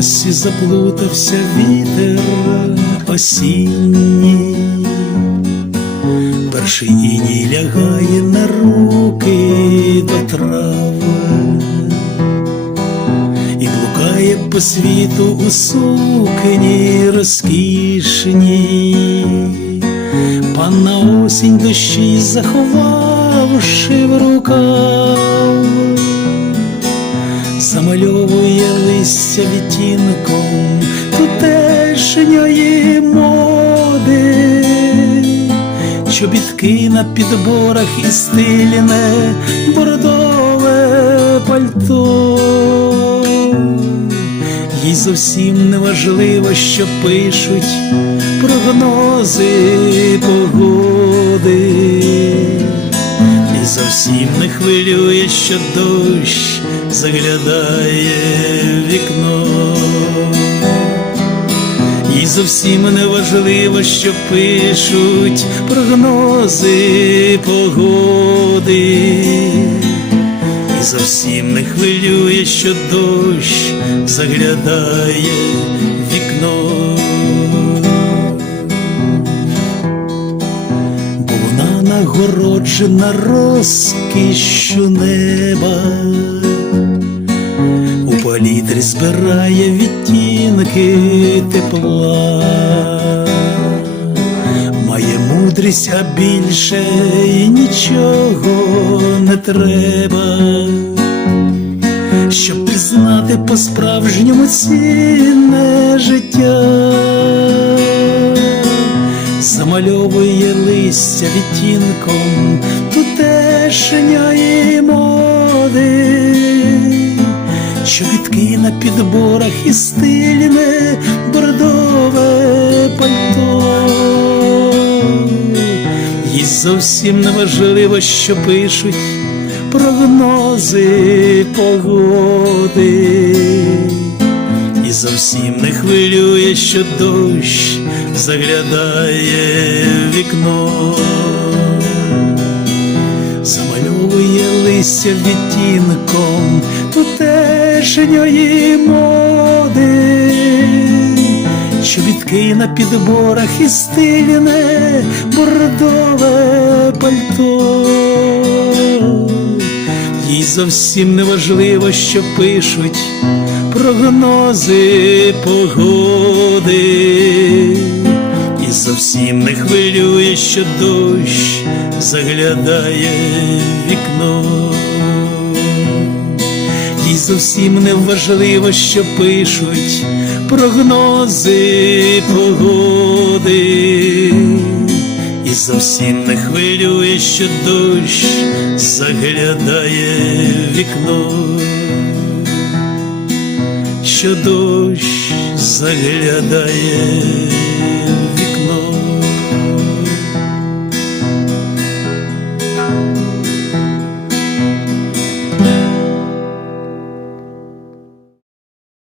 росі заплутався вітер осінній, перший іній лягає на руки до трави і блукає по світу у сукні розкішній. Панна осінь дощі заховавши в рукав, замальовує листя відтінком тутешньої моди, чобітки на підборах і стильне бордове пальто. Їй зовсім не важливо, що пишуть прогнози погоди, зовсім не хвилює, що дощ заглядає вікно. Їй зовсім не важливо, що пишуть прогнози погоди. І зовсім не хвилює, що дощ заглядає вікно. Нагороджена розкішшю неба, у палітрі збирає відтінки тепла, має мудрість, а більше й нічого не треба, щоб пізнати по-справжньому цінне життя, замальовує листя відтінком тутешньої моди, чобітки на підборах і стильне бордове пальто. Їй зовсім не важливо, що пишуть прогнози погоди, і зовсім не хвилює, що дощ заглядає в вікно, замальовує листя відтінком тутешньої моди чобітки на підборах і стильне бордове пальто. Їй зовсім не важливо, що пишуть прогнози погоди, і зовсім не хвилює, що дощ заглядає вікно. Їй зовсім не важливо, що пишуть прогнози погоди, і зовсім не хвилює, що дощ заглядає вікно, що дощ заглядає